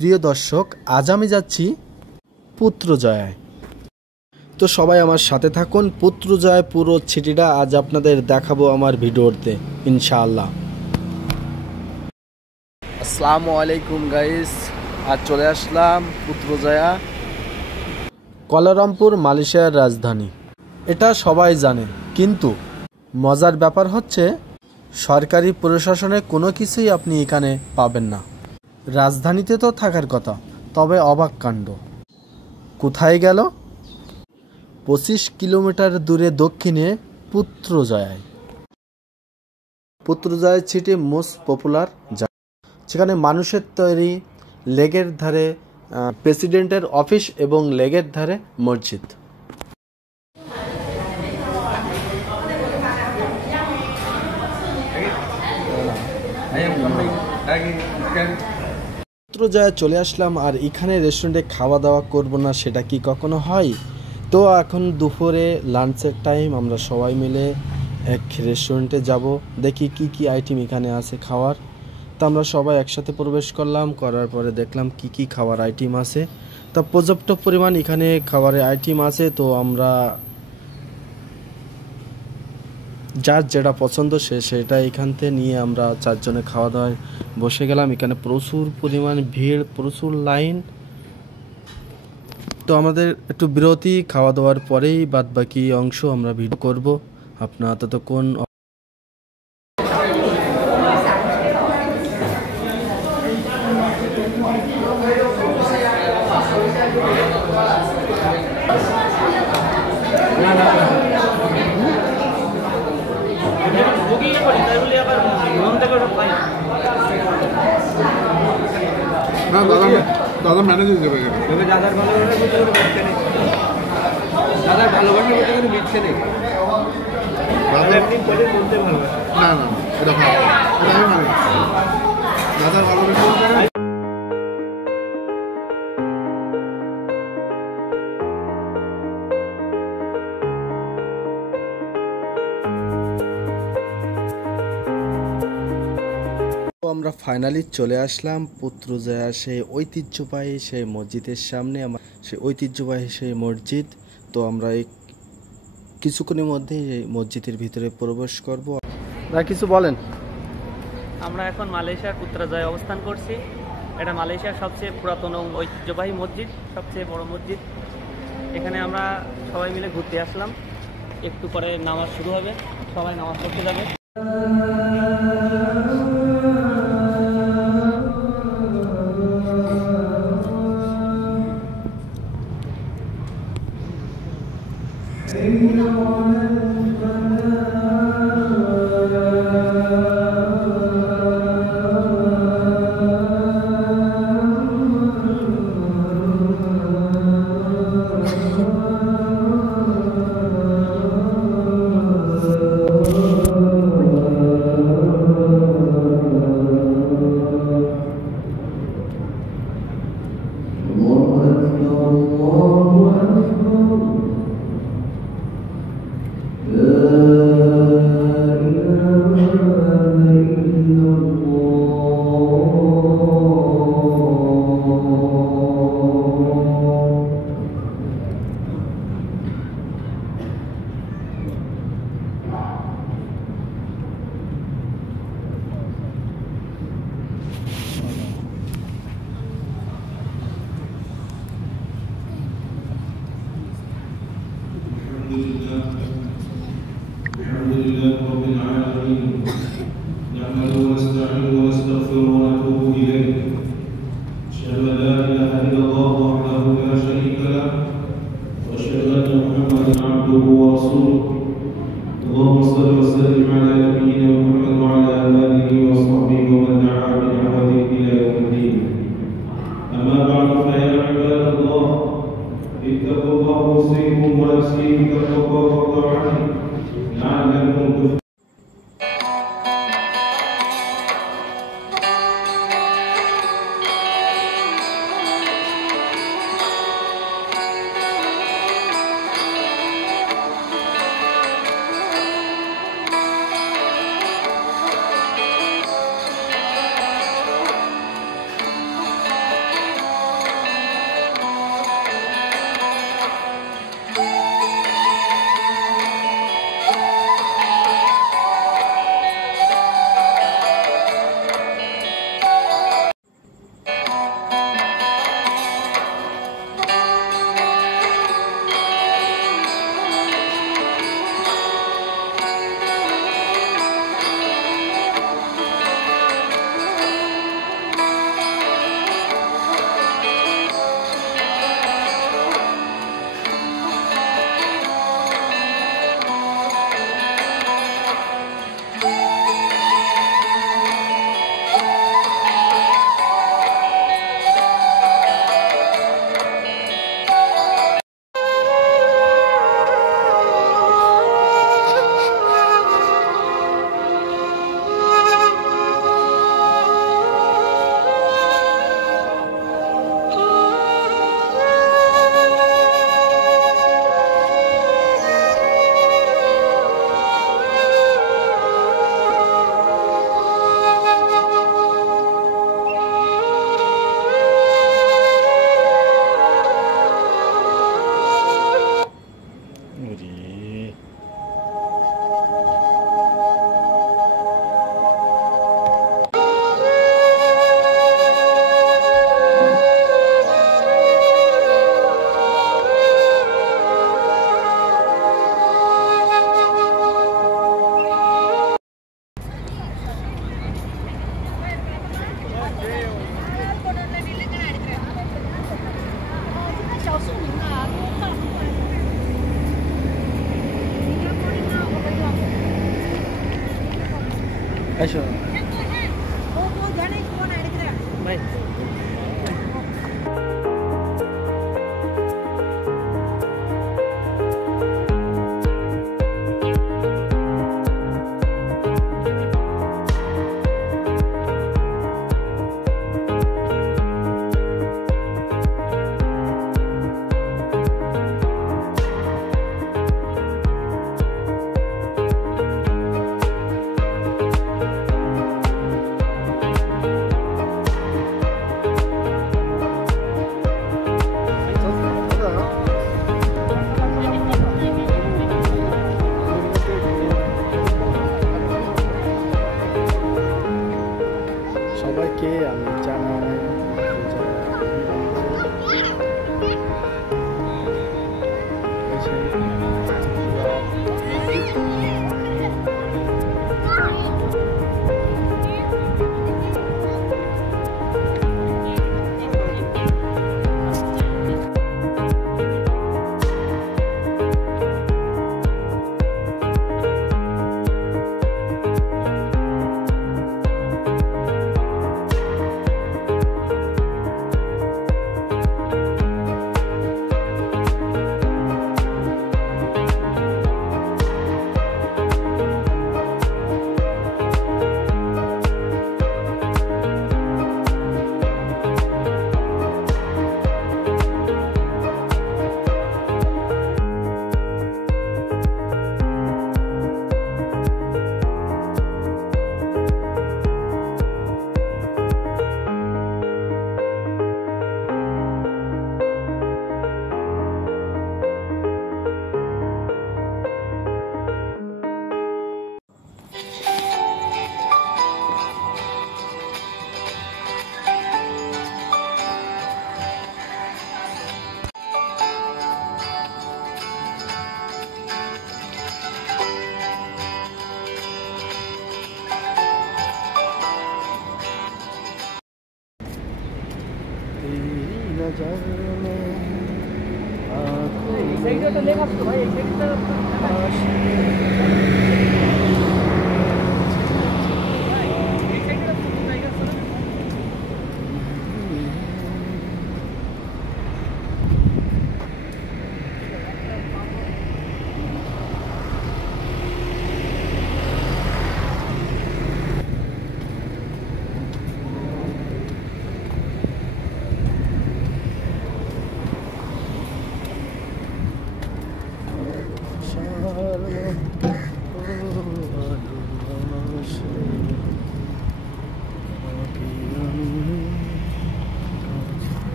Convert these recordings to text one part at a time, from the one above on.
প্রিয় দর্শক, আজ আমি যাচ্ছি পুত্রজয়ায়। তো সবাই আমার সাথে থাকুন। পুত্রজয় পুরো ছিটিটা আজ আপনাদের দেখাবো আমার ভিডিওতে ইনশাআল্লাহ। আসসালামু আলাইকুম গাইস, আজ চলে আসলাম পুত্রজয়া, কুয়ালালামপুর মালয়েশিয়ার রাজধানী। এটা সবাই জানে, কিন্তু মজার ব্যাপার হচ্ছে সরকারি প্রশাসনে কোনো কিছুই আপনি এখানে পাবেন না। রাজধানীতে তো থাকার কথা, তবে অবাক কাণ্ড। কোথায় গেল? 25 কিলোমিটার দূরে দক্ষিণে পুত্রজয়ায়। পুত্রজয়া সিটি মোস্ট পপুলার জায়গা, সেখানে মানুষের তৈরি, লেগের ধারে প্রেসিডেন্টের অফিস এবং লেগের ধারে মসজিদ। পুত্রজয়া চলে আসলাম, আর এখানে রেস্টুরেন্টে খাওয়া দাওয়া করব না সেটা কি কখনো হয়? তো এখন দুপুরে লাঞ্চের টাইম, আমরা সবাই মিলে এক রেস্টুরেন্টে যাব, দেখি কি কি আইটেম এখানে আছে খাওয়ার। তো আমরা সবাই একসাথে প্রবেশ করলাম, করার পরে দেখলাম কি কি খাওয়ার আইটেম আছে। তা পর্যাপ্ত পরিমাণ এখানে খাবারের আইটেম আছে। তো আমরা যার যেটা পছন্দ সেটা এখান থেকে নিয়ে আমরা চারজনে খাওয়া দাওয়ায় বসে গেলাম। এখানে প্রচুর পরিমাণ ভিড়, প্রচুর লাইন। তো আমাদের একটু বিরতি, খাওয়া দাওয়ার পরেই বাদ বাকি অংশ আমরা ভিডিও করব। আপনারা ততক্ষণ দাদা ম্যানেজার যাবে, দাদার ভালোবাসা করতে কিন্তু মিটছে নেই। না না, এটা ভালো, দাদার ভালোবাসা। আমরা ফাইনালি চলে আসলাম পুত্রজয়া সেই ঐতিহ্যবাহী সেই মসজিদের সামনে। সেই ঐতিহ্যবাহী সেই মসজিদ। তো আমরা এই কিছুক্ষণের মধ্যে এই মসজিদের ভিতরে প্রবেশ করব। কিছু বলেন। আমরা এখন মালয়েশিয়ার পুত্রজয়ায় অবস্থান করছি। এটা মালয়েশিয়ার সবচেয়ে পুরাতন ও ঐতিহ্যবাহী মসজিদ, সবচেয়ে বড় মসজিদ। এখানে আমরা সবাই মিলে ঘুরতে আসলাম। একটু পরে নামাজ শুরু হবে, সবাই নামাজ পড়তে যাবে। الحمد لله رب العالمين، نحمده ونستعينه ونستغفره ونتوب إليه. أشهد أن لا إله إلا الله وحده لا شريك له، وأشهد أن محمدا عبده ورسوله. اللهم صل وسلم على نبينا محمد وعلى آله وصحبه ومن دعا بدعوته إلى يوم الدين. أما بعد، فيا عباد الله، اتقوا الله واوصيكم ونفسي بتقوى وطاعته لعلكم تفلحون. Aisha. Bye. সবাইকে আমি জানাই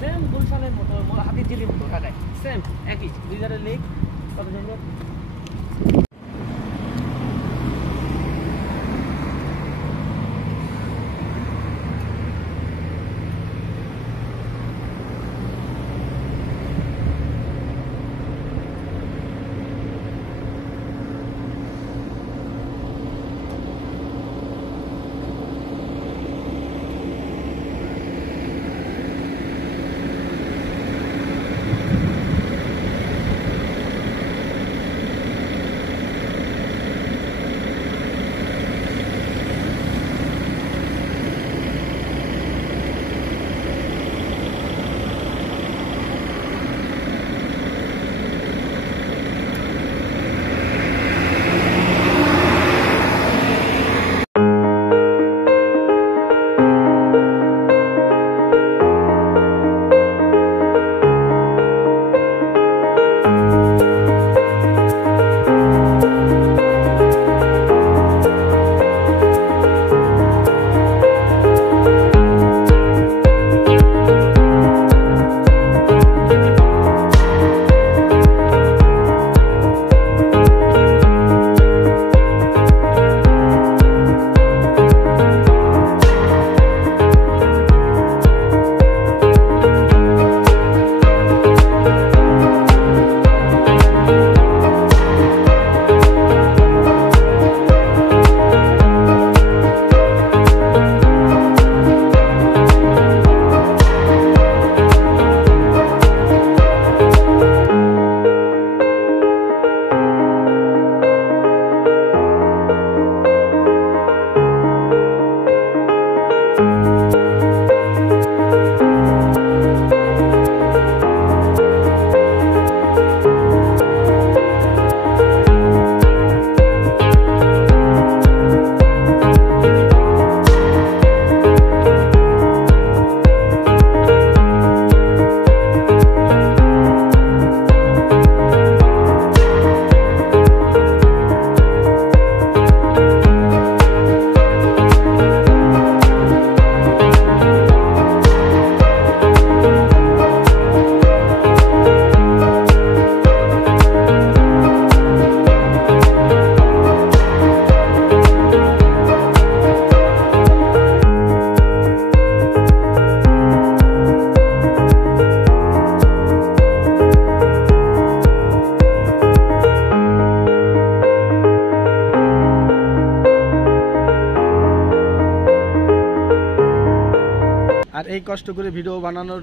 সেম গুলশানের মতো হাতির ঝিলির মতো ঢাকায় সেম একই দুই ধারে লেক কত সুন্দর কষ্ট করে ভিডিও বানানোর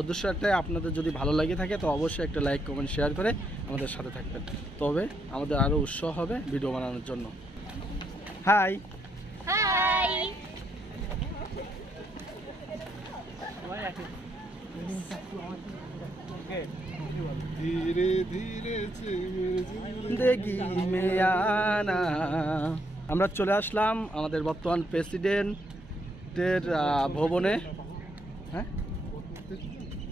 উদ্দেশ্য একটাই, আপনাদের যদি ভালো লাগে থাকে তো অবশ্যই একটা লাইক কমেন্ট শেয়ার করে আমাদের সাথে থাকবেন, তবে আমাদের আরও উৎসাহ হবে ভিডিও বানানোর জন্য। হাই হাই ধীরে ধীরে দেখি মেয়ানা। আমরা চলে আসলাম আমাদের বর্তমান প্রেসিডেন্টের ভবনে। হ্যাঁ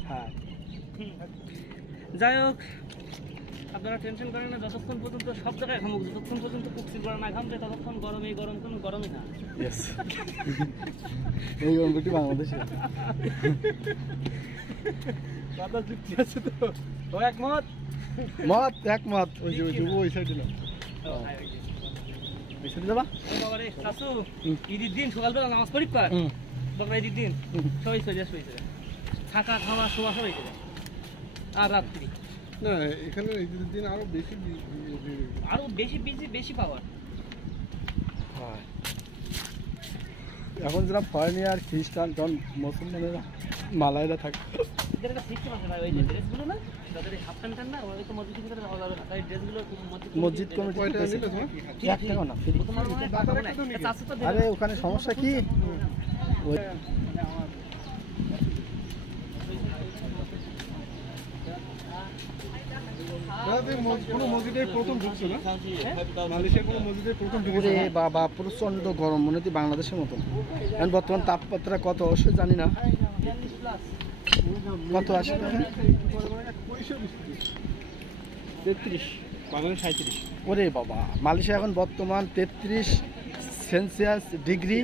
হ্যাঁ, যাই হোক, আপনারা টেনশন করেন না, যতক্ষণ পর্যন্ত সব জায়গায় ঘামুক, যতক্ষণ পর্যন্ত কুকসির গড়া না ঘামবে ততক্ষণ গরমই গরম, কোনো গরমই না। ইয়েস, এই গল্পটি বাংলাদেশে কথা যুক্তি আছে তো। ও একমত? একমত। ওই যে ওই সাইডে না, ওই সাইডে যাবা। ও বাবা রে, শাশু, ঈদের দিন সকালবেলা নামাজ পড়ি কর বাবা, ঈদের দিন সবাই চলে থাকা খাওয়া শোয়া সবাই চলে, আর রাত্রি না এখানে ঈদের দিন আরো বেশি আরো বেশি বিজি, বেশি পাওয়ার। এখন যারা ফরেনি আর খ্রিস্টান, কারণ মুসলমানেরা মালায়রা থাকে, এদের একটা সিস্টেম আছে ভাই, ওই যে ড্রেসগুলো না, যাদের এই হাফ প্যান্ট না, ওই তো মসজিদ ভিতরে যাওয়া যাবে না, তাই ড্রেসগুলো মসজিদ কমিটি কয়টা দিতেছে। নিলে তোমার? এক টাকা না, free। তোমার মনে হয় টাকা মনে হয়, চারশো তো দেবে। আরে ওখানে সমস্যা কি? ওই কোনো মসজিদে প্রথম ঢুকছো না? মালয়েশিয়ার কোনো মসজিদে প্রথম ঢুকছো ওরে না? বাবা, প্রচন্ড গরম, মনে হচ্ছে বাংলাদেশের মতন। এখন বর্তমান তাপমাত্রা কত অবশ্যই জানি না, কত আসে 33, বাংলাদেশ 37। ওরে বাবা, মালয়েশিয়া এখন বর্তমান 33 সেলসিয়াস ডিগ্রি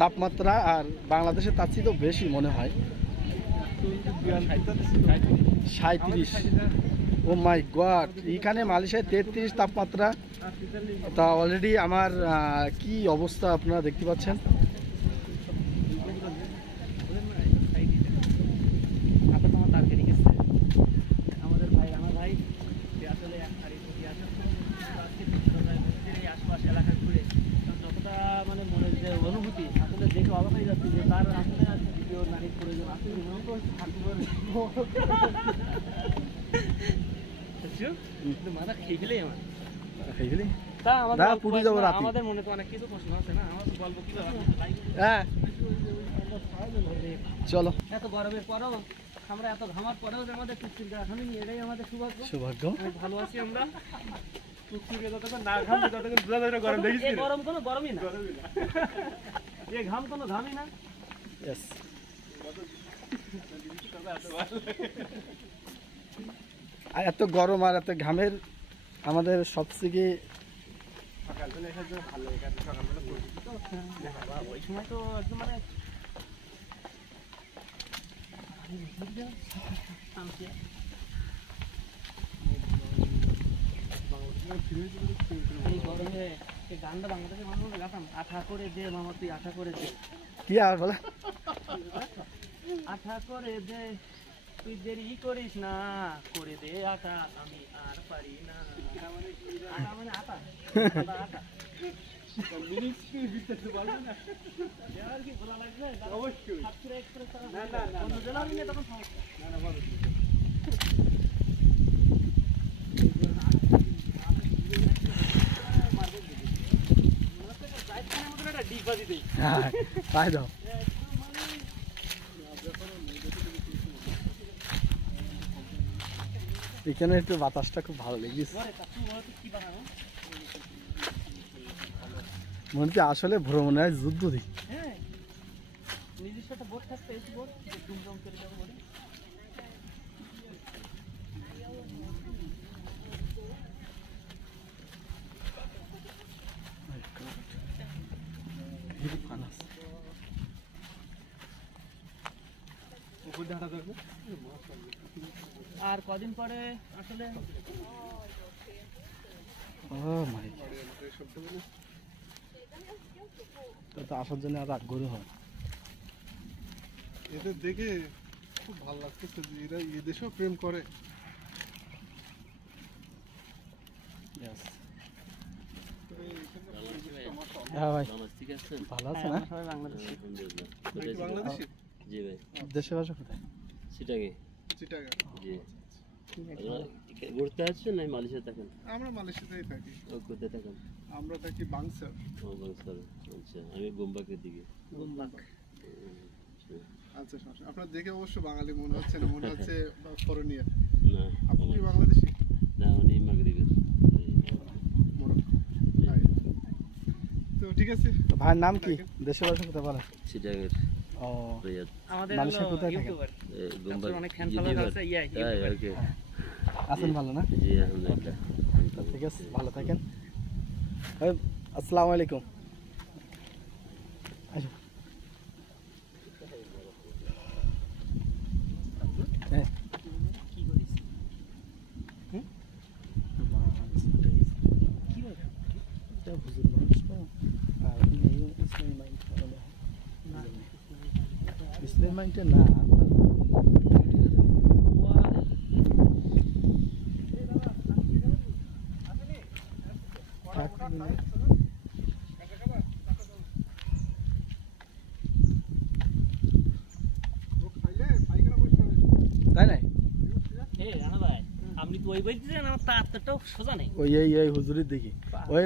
তাপমাত্রা, আর বাংলাদেশে তার চেয়ে তো বেশি মনে হয়, 37। ও মাই গড, এখানে মালয়েশিয়ায় 33 তাপমাত্রা। তা অলরেডি আমার কি অবস্থা আপনারা দেখতে পাচ্ছেন। আমাদের ভাই, আমার ভাই আসলে আশপাশ এলাকা ঘুরে যতটা মানে মনের যে অনুভূতি, আসলে দেখে অবাক হয়ে যাচ্ছে যে তার আসলে ভিডিও নারীর প্রয়োজন আছে, মাথা খেয়ে ফেলে আমার। তা আমাদের মনে তো অনেক কিছু প্রশ্ন আছে না, আমার গল্প কি হ্যাঁ চলো, এত গরমের পরেও আমরা, এত ঘামার পরেও যে আমাদের কুস্তির গা ঘামিনি, এটাই আমাদের সৌভাগ্য। অনেক ভালো আছি আমরা। কুস্তির যতক্ষণ না ঘামবে ততক্ষণ গরম দেখিস, গরম কোনো গরমই না, এ ঘাম কোনো ঘামই না। আর এত গরম আর এত ঘামের আমাদের সবথেকে ওই সময় তো একদম মানে এই গরমে এই গানটা বাংলাদেশের মানুষ গাতাম, আঠা করে দে মামা তুই আঠা করে দে, কি আর বলা, আঠা করে দে তুই দেরি করিস না, করে দে আটা আমি আর পারি না। আটা মানে আটা, আটা আর কি ভোলা লাগবে? অবশ্যই অন্য জেলা নিয়ে তখন পাই দাও। এখানে একটু বাতাসটা খুব ভালো লেগেছে, মনে হচ্ছে আসলে ভ্রমণের যুদ্ধ দিই। হ্যাঁ, নিজস্ব একটা বোট থাকতে এসি বোট দুমদম করে যাবো বলে। আর কদিন পরে আসলে তো আসার জন্য আর আগ্রহ হয়। এদের দেখে খুব ভালো লাগতেছে যে এরা এদেশেও প্রেম করে। হ্যাঁ ভাই, ভালো আছে না? সবাই বাংলাদেশি। বাংলাদেশি জি ভাই। দেশের বাসা কোথায়? চিটাগে। চিটাগাং। জি। আপনারা ঘুরতে আসছেন না মালয়েশিয়া থাকেন? আমরা মালয়েশিয়াতেই থাকি। ও কোথায় থাকেন? আমরা থাকি বাংসার। ও বাংসার। আচ্ছা, আমি গোমবাকের দিকে। গোমবাক। আচ্ছা সমস্যা। আপনার দেখে অবশ্য বাঙালি মনে হচ্ছে না, মনে হচ্ছে ফরেনিয়ার। না। আপনি কি বাংলাদেশি? না, উনি মাগরিবের। মরক্কো। হাই। তো ঠিক আছে। ভাইয়ের নাম কি? দেশের বাসা কোথায় বলেন? চিটাগের। ও রিয়াদ। আমাদের মালয়েশিয়া হলো কোথায় থাকেন? ইউটিউবার। গোমবাক। অনেক ফ্যান ফলোয়ার আছে, ইউটিউবার। ওকে। আছেন ভালো না? জি আলহামদুলিল্লাহ। ঠিক আছে, ভালো থাকেন। আসসালামু আলাইকুম। আসো। হ্যাঁ। কি করিস? এটা হুজুর মানুষ তো, আর ইসলামী মাইন্ড না, ইসলামী মাইন্ডে না। তাই নাই? রানা ভাই, আপনি তো ওই বলতে চান, আমার তারটাও সোজা নেই। ওই এই হুজুরের দেখি ওই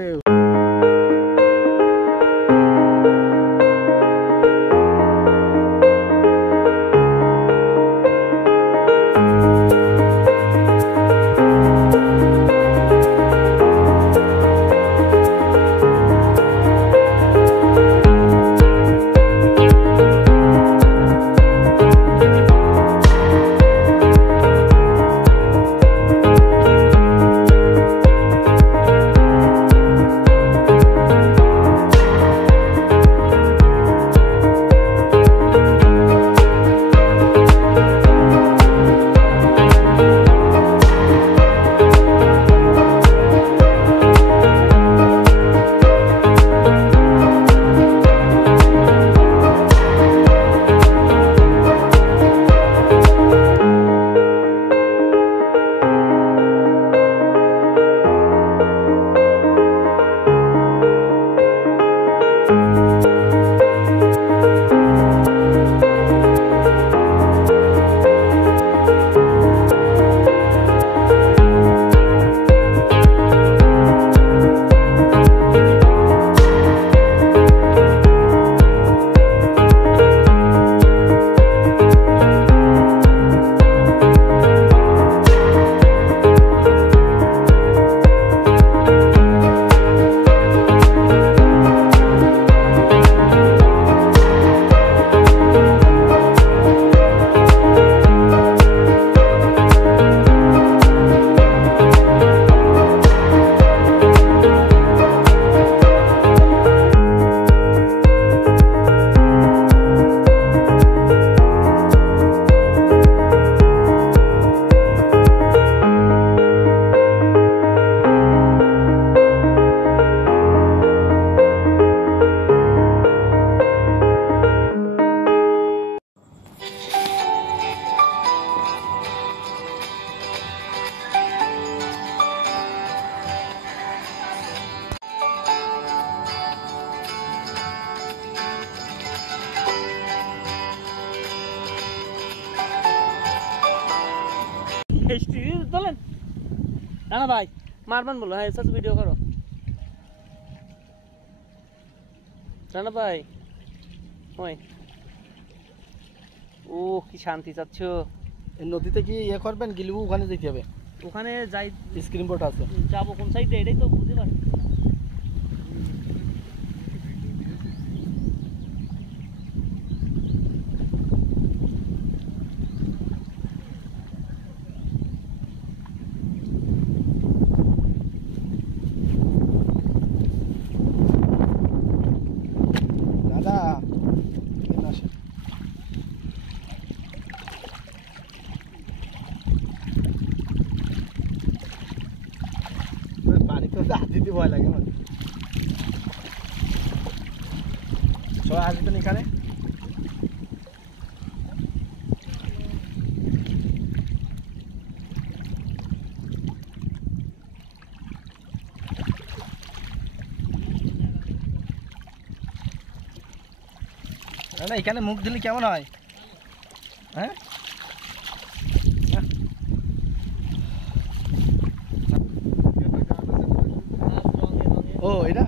তোলেন রানা ভাই, মারবান বলো। হ্যাঁ সব ভিডিও করো রানা ভাই। ওই ও কি শান্তি চাচ্ছ। এই নদীতে কি ইয়ে করবেন, গিলবু ওখানে যেতে হবে? ওখানে যাই, স্ক্রিন বোর্ড আছে। যাবো কোন সাইডে এটাই তো বুঝতে পারছি না। দাদা এদিকে আসেন। পানিতে হাত দিতে ভয় লাগে আমার। সবাই আসবেন এখানে। না এখানে মুখ দিলে কেমন হয়? হ্যাঁ ও এটা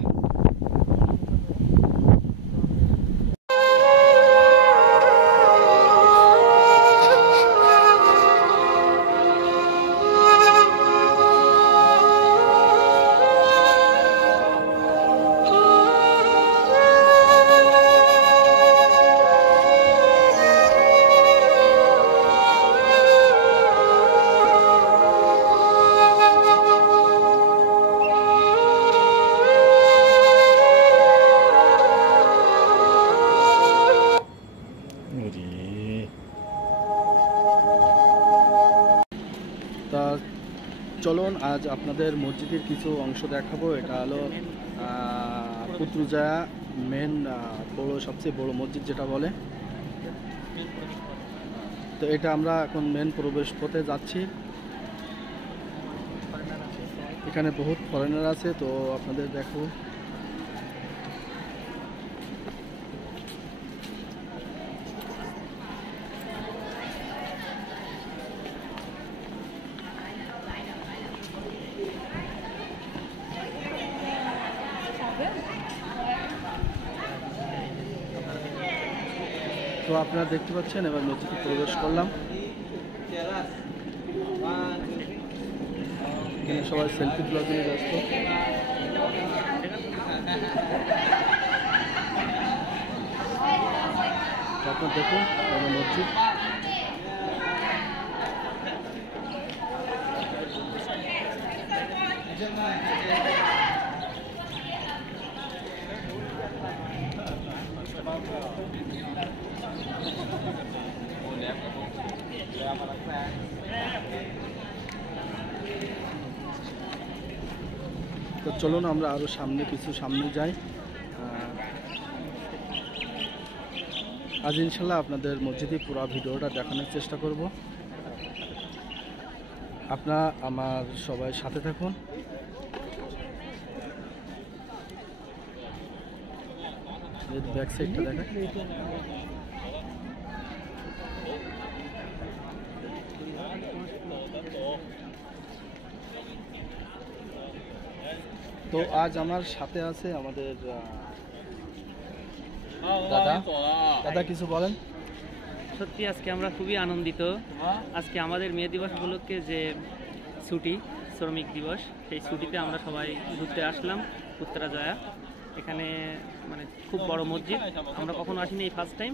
তা চলুন আজ আপনাদের মসজিদের কিছু অংশ দেখাবো। এটা হলো পুত্রজায়া মেন বড় সবচেয়ে বড় মসজিদ যেটা বলে। তো এটা আমরা এখন মেন প্রবেশ পথে যাচ্ছি। এখানে বহুত ফরেনার আছে, তো আপনাদের দেখো। তো আপনারা দেখতে পাচ্ছেন এবার মসজিদে প্রবেশ করলাম। এখানে সবাই সেলফি তোলার জন্য ব্যস্ত। আপনারা দেখুন এবার মসজিদ। তো চলুন আমরা আরো কিছু সামনে যাই। আজ ইনশাল্লাহ আপনাদের মসজিদে পুরো ভিডিওটা দেখানোর চেষ্টা করব। আপনারা আমার সবাই সাথে থাকুন। ব্যাক সাইডটা দেখা। তো আজ আমার সাথে আছে আমাদের দাদা কিছু বলেন। সত্যি আজকে আমরা খুবই আনন্দিত। আজকে আমাদের মে দিবস উপলক্ষে যে ছুটি, শ্রমিক দিবস, সেই ছুটিতে আমরা সবাই ঘুরতে আসলাম পুত্রজায়া। এখানে মানে খুব বড় মসজিদ, আমরা কখনো আসিনি, এই ফার্স্ট টাইম।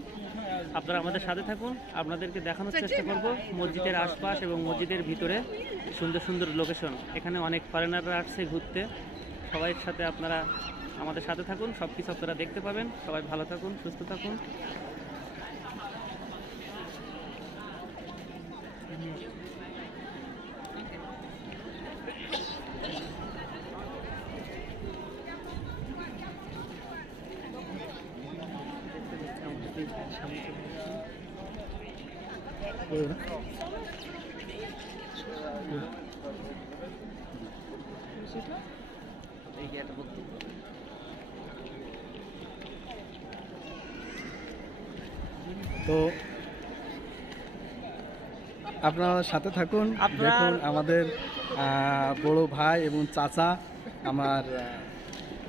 আপনারা আমাদের সাথে থাকুন, আপনাদেরকে দেখানোর চেষ্টা করব মসজিদের আশপাশ এবং মসজিদের ভিতরে সুন্দর সুন্দর লোকেশন। এখানে অনেক ফরেনাররা আসছে ঘুরতে। সবাই সাথে আপনারা আমাদের সাথে থাকুন, সব কিছু আপনারা দেখতে পাবেন। সবাই ভালো থাকুন, সুস্থ থাকুন। তো আপনারা সাথে থাকুন, দেখুন আমাদের বড় ভাই এবং চাচা আমার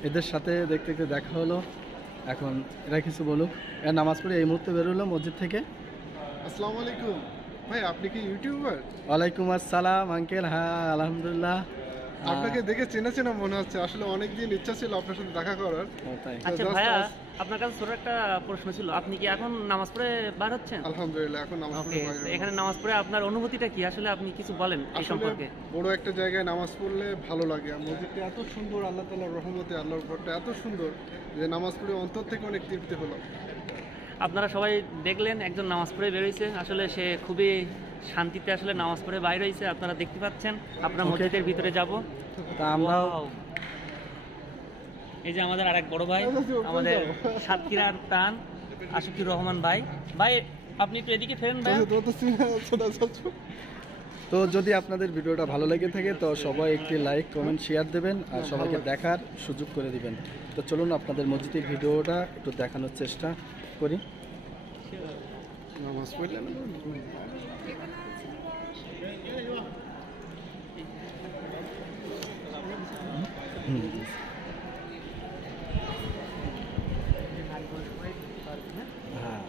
এদের সাথে দেখতে দেখতে দেখা হলো। এখন এরা কিছু বলুক। এরা নামাজ পড়ে এই মুহূর্তে বেরোলো মসজিদ থেকে। আসসালামু আলাইকুম ভাই, আপনি কি ইউটিউবার? ওয়ালাইকুম আসসালাম আঙ্কেল। হ্যাঁ আলহামদুলিল্লাহ। আপনাকে দেখে চেনা চেনা মনে হচ্ছে। আসলে অনেকদিন ইচ্ছা ছিল আপনার সাথে দেখা করার। আচ্ছা ভাইয়া, আপনার কাছে ছোট একটা প্রশ্ন ছিল। আপনি কি এখন নামাজ পড়ে বার হচ্ছেন? আলহামদুলিল্লাহ, এখন নামাজ পড়ে বাইরে হলাম। এখানে নামাজ পড়ে আপনার অনুভূতিটা কি? আসলে আপনি কিছু বলেন এই সম্পর্কে। বড় একটা জায়গায় নামাজ পড়লে ভালো লাগে। মসজিদটা এত সুন্দর, আল্লাহ তাআলার রহমতে আল্লাহর ঘরটা এত সুন্দর যে নামাজ পড়ে অন্তর থেকে অনেক তৃপ্তি হলো। আপনারা সবাই দেখলেন একজন নামাজ পড়ে বেরোইছে। আসলে সে খুবই শান্তিতে আসলে নামাজ পড়ে বাইরে হয়েছে। আপনারা দেখতে পাচ্ছেন। আপনার মসজিদের ভিতরে যাব। তা আমরাও এই যে আমাদের আরেক বড় ভাই, আমাদের সাতক্ষীরার প্রাণ আশিকুর রহমান ভাই। ভাই আপনি একটু এদিকে ফেরেন ভাই। তো যদি আপনাদের ভিডিওটা ভালো লেগে থাকে তো সবাই একটি লাইক কমেন্ট শেয়ার দেবেন আর সবাইকে দেখার সুযোগ করে দিবেন। তো চলুন আপনাদের মসজিদের ভিডিওটা একটু দেখানোর চেষ্টা করি। নামাজ পড়লে না হ্যাঁ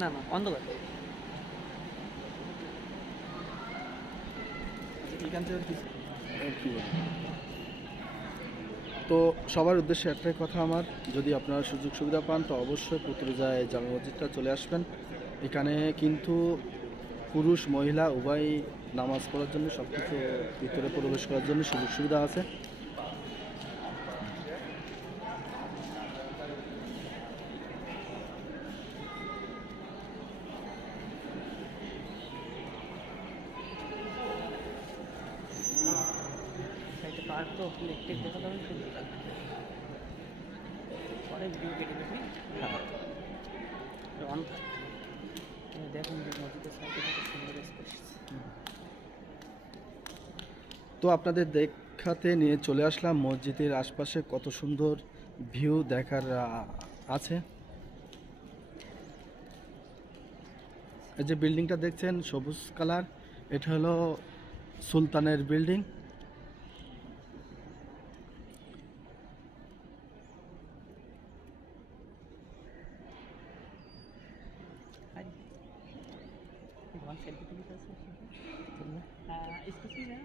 না না অন্ধকার। তো সবার উদ্দেশ্যে একটাই কথা আমার, যদি আপনারা সুযোগ সুবিধা পান তো অবশ্যই পুত্রজায় জামে মসজিদটা চলে আসবেন। এখানে কিন্তু পুরুষ মহিলা উভয় নামাজ পড়ার জন্য সব কিছু, ভিতরে প্রবেশ করার জন্য সুযোগ সুবিধা আছে। পার্ক তো ইলেকট্রিক দেখা যাবে শুধু অনেক ভিউ কেটে গেছে। হ্যাঁ অন দেখুন যে মসজিদের সাইডে কত সুন্দর স্পেস। তো আপনাদের দেখাতে নিয়ে চলে আসলাম মসজিদের আশপাশে কত সুন্দর ভিউ দেখার আছে। এই যে বিল্ডিংটা দেখছেন সবুজ কালার, এটা হলো সুলতানের বিল্ডিং। Excuse me,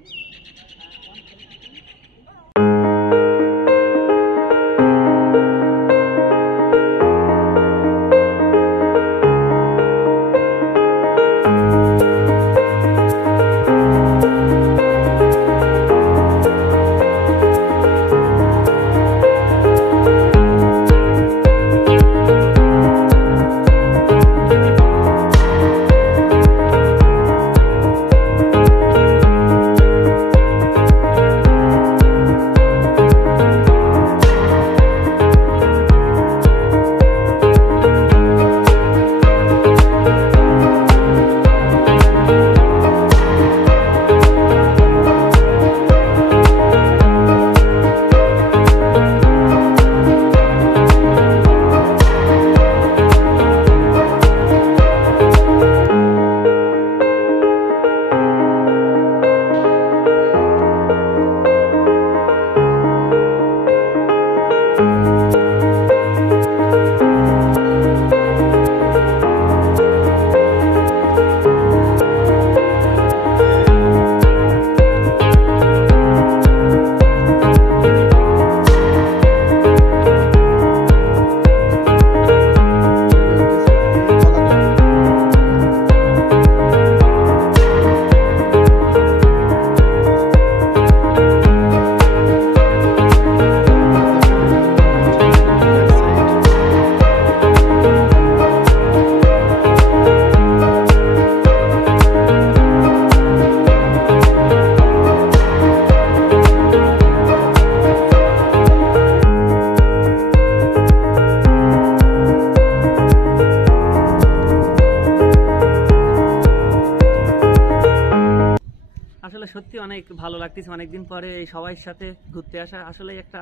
অনেক ভালো লাগতেছে, অনেকদিন পরে এই সবার সাথে ঘুরতে আসা আসলে একটা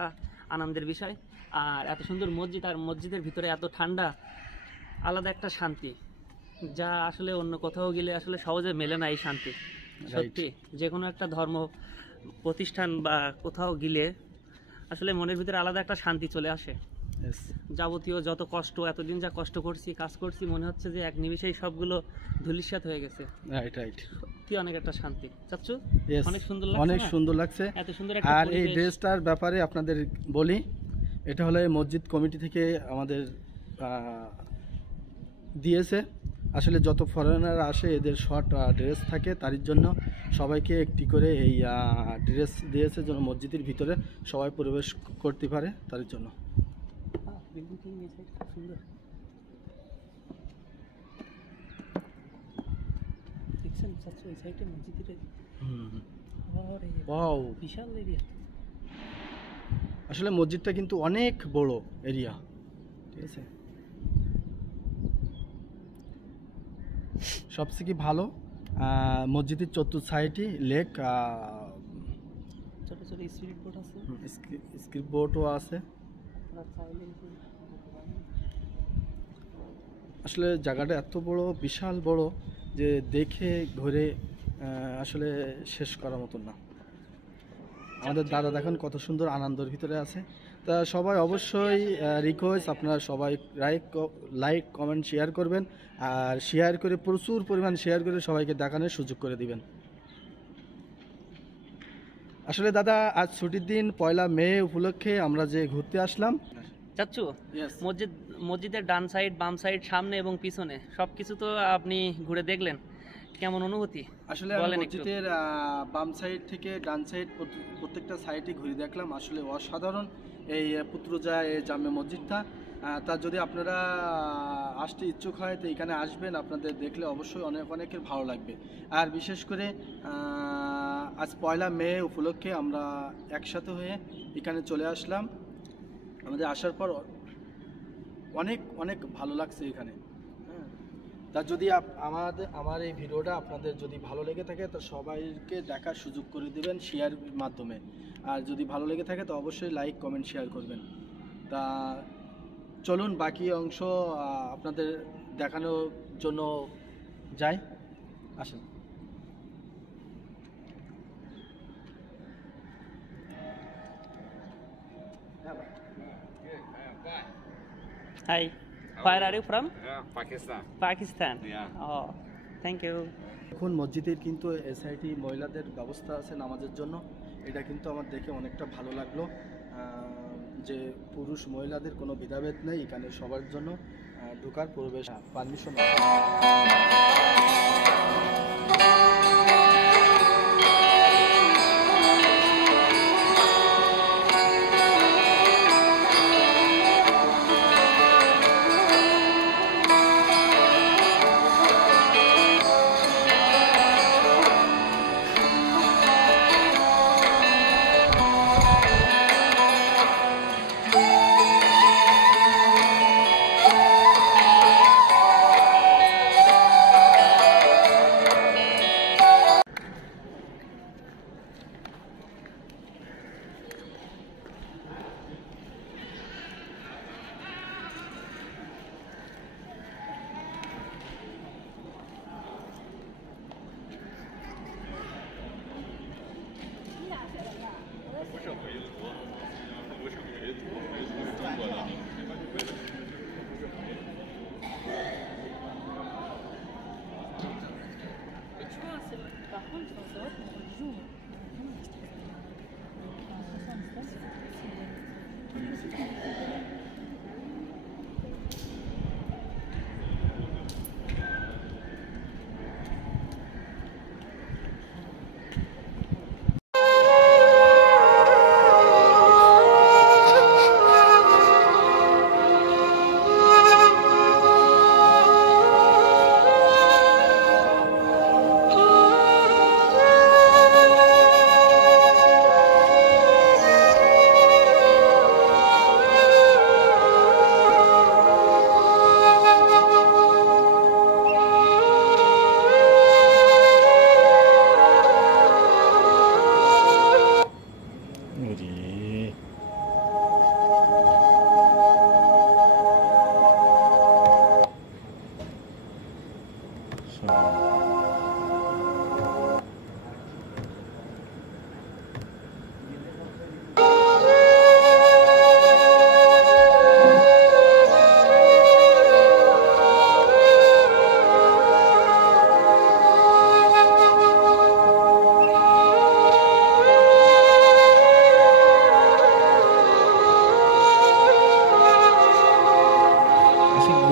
আনন্দের বিষয়। আর এত সুন্দর মসজিদ, আর মসজিদের ভিতরে এত ঠান্ডা, আলাদা একটা শান্তি, যা আসলে অন্য কোথাও গেলে আসলে সহজে মেলে না এই শান্তি। সত্যি যে কোনো একটা ধর্ম প্রতিষ্ঠান বা কোথাও গেলে আসলে মনের ভিতরে আলাদা একটা শান্তি চলে আসে। যাবতীয় যত কষ্ট, এতদিন যা কষ্ট করছি, কাজ করছি, মনে হচ্ছে যে এক নিমিষেই সবগুলো ধূলিসাৎ হয়ে গেছে। রাইট সত্যি অনেক একটা শান্তি। চাচ্চু Yes, অনেক সুন্দর লাগছে, অনেক না? সুন্দর লাগছে। এত সুন্দর একটা আর এই পরিবেশ। ড্রেসটার ব্যাপারে আপনাদের বলি, এটা হলো এই মসজিদ কমিটি থেকে আমাদের দিয়েছে। আসলে যত ফরেনার আসে এদের শর্ট ড্রেস থাকে, তার জন্য সবাইকে একটি করে এই ড্রেস দিয়েছে, যেন মসজিদের ভিতরে সবাই প্রবেশ করতে পারে, তার জন্য। বিল্ডিং এই সাইড খুব সুন্দর। দেখছেন চাচ্চু এই সাইডে মসজিদের ওয়াও, বিশাল এরিয়া। আসলে মসজিদটা কিন্তু অনেক বড় এরিয়া, ঠিক আছে। সবচেয়ে কি ভালো, মসজিদের চতুর্থ সাইডে লেক, ছোট ছোট স্পিড বোট আছে, স্ক্রিপ্ট বোটও আছে। আসলে জায়গাটা এত বড়, বিশাল বড়, যে দেখে ঘুরে আসলে শেষ করার মতন না। আমাদের দাদা দেখেন কত সুন্দর আনন্দের ভিতরে আছে। তা সবাই অবশ্যই রিকোয়েস্ট, আপনারা সবাই লাইক কমেন্ট শেয়ার করবেন, আর শেয়ার করে প্রচুর পরিমাণ শেয়ার করে সবাইকে দেখানোর সুযোগ করে দিবেন। আসলে দাদা আজ ছুটির দিন, 1 মে উপলক্ষে আমরা যে ঘুরতে আসলাম। চাচ্চু মসজিদের ডান সাইড, বাম সাইড, সামনে এবং পিছনে সবকিছু তো আপনি ঘুরে দেখলেন, কেমন অনুভূতি আসলে বলেন একটু। মসজিদের বাম সাইড থেকে ডান সাইড প্রত্যেকটা সাইডে ঘুরে দেখলাম, আসলে অসাধারণ এই পুত্রজা এই জামে মসজিদটা। তা যদি আপনারা আসতে ইচ্ছুক হয় তো এখানে আসবেন, আপনাদের দেখলে অবশ্যই অনেকের ভালো লাগবে। আর বিশেষ করে আজ 1 মে উপলক্ষে আমরা একসাথে হয়ে এখানে চলে আসলাম। আমাদের আসার পর অনেক ভালো লাগছে এখানে। তা যদি আমার এই ভিডিওটা আপনাদের যদি ভালো লেগে থাকে তো সবাইকে দেখার সুযোগ করে দেবেন শেয়ার মাধ্যমে। আর যদি ভালো লেগে থাকে তো অবশ্যই লাইক কমেন্ট শেয়ার করবেন। তা চলুন বাকি অংশ আপনাদের দেখানোর জন্য যাই, আসেন। Hi, where are you from? Pakistan. Pakistan. Yeah. Oh, thank you. এখন মসজিদের কিন্তু এসআইটি মহিলাদের ব্যবস্থা আছে নামাজের জন্য, এটা কিন্তু আমার দেখে অনেকটা ভালো লাগলো, যে পুরুষ মহিলাদের কোনো ভেদাভেদ নেই, এখানে সবার জন্য ঢোকার প্রবেশ পারমিশন।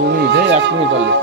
2 মিনিট, 1 মিনিট হলে।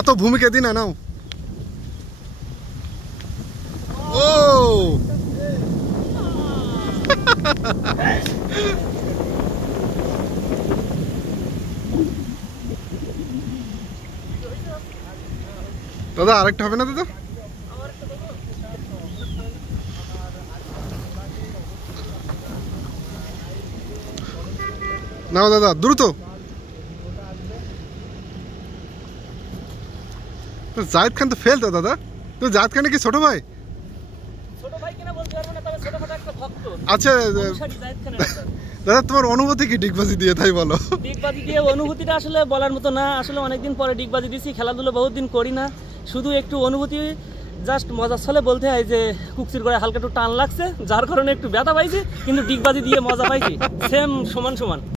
এত ভূমিকা দিন না নাও। ও দাদা আরেকটা হবে না দাদা? নাও দাদা দ্রুত। জায়েদ খান তো ফেল তো দাদা। তো জায়েদ খান কি ছোট ভাই? ছোট ভাই কিনা বলতে পারবো না, তবে ছোটখাটো একটা ভক্ত। আচ্ছা অনুসারী জায়েদ খানের একটা। দাদা তোমার অনুভূতি কি ডিগবাজি দিয়ে, তাই বলো। ডিগবাজি দিয়ে অনুভূতিটা আসলে বলার মতো না। আসলে অনেকদিন পরে ডিগবাজি দিছি, খেলাধুলো বহুত দিন করি না, শুধু একটু অনুভূতি জাস্ট মজার ছলে বলতে হয় যে কুকচির গড়ায় হালকা একটু টান লাগছে, যার কারণে একটু ব্যথা পাইছি, কিন্তু ডিগবাজি দিয়ে মজা পাইছি সেম সমান সমান।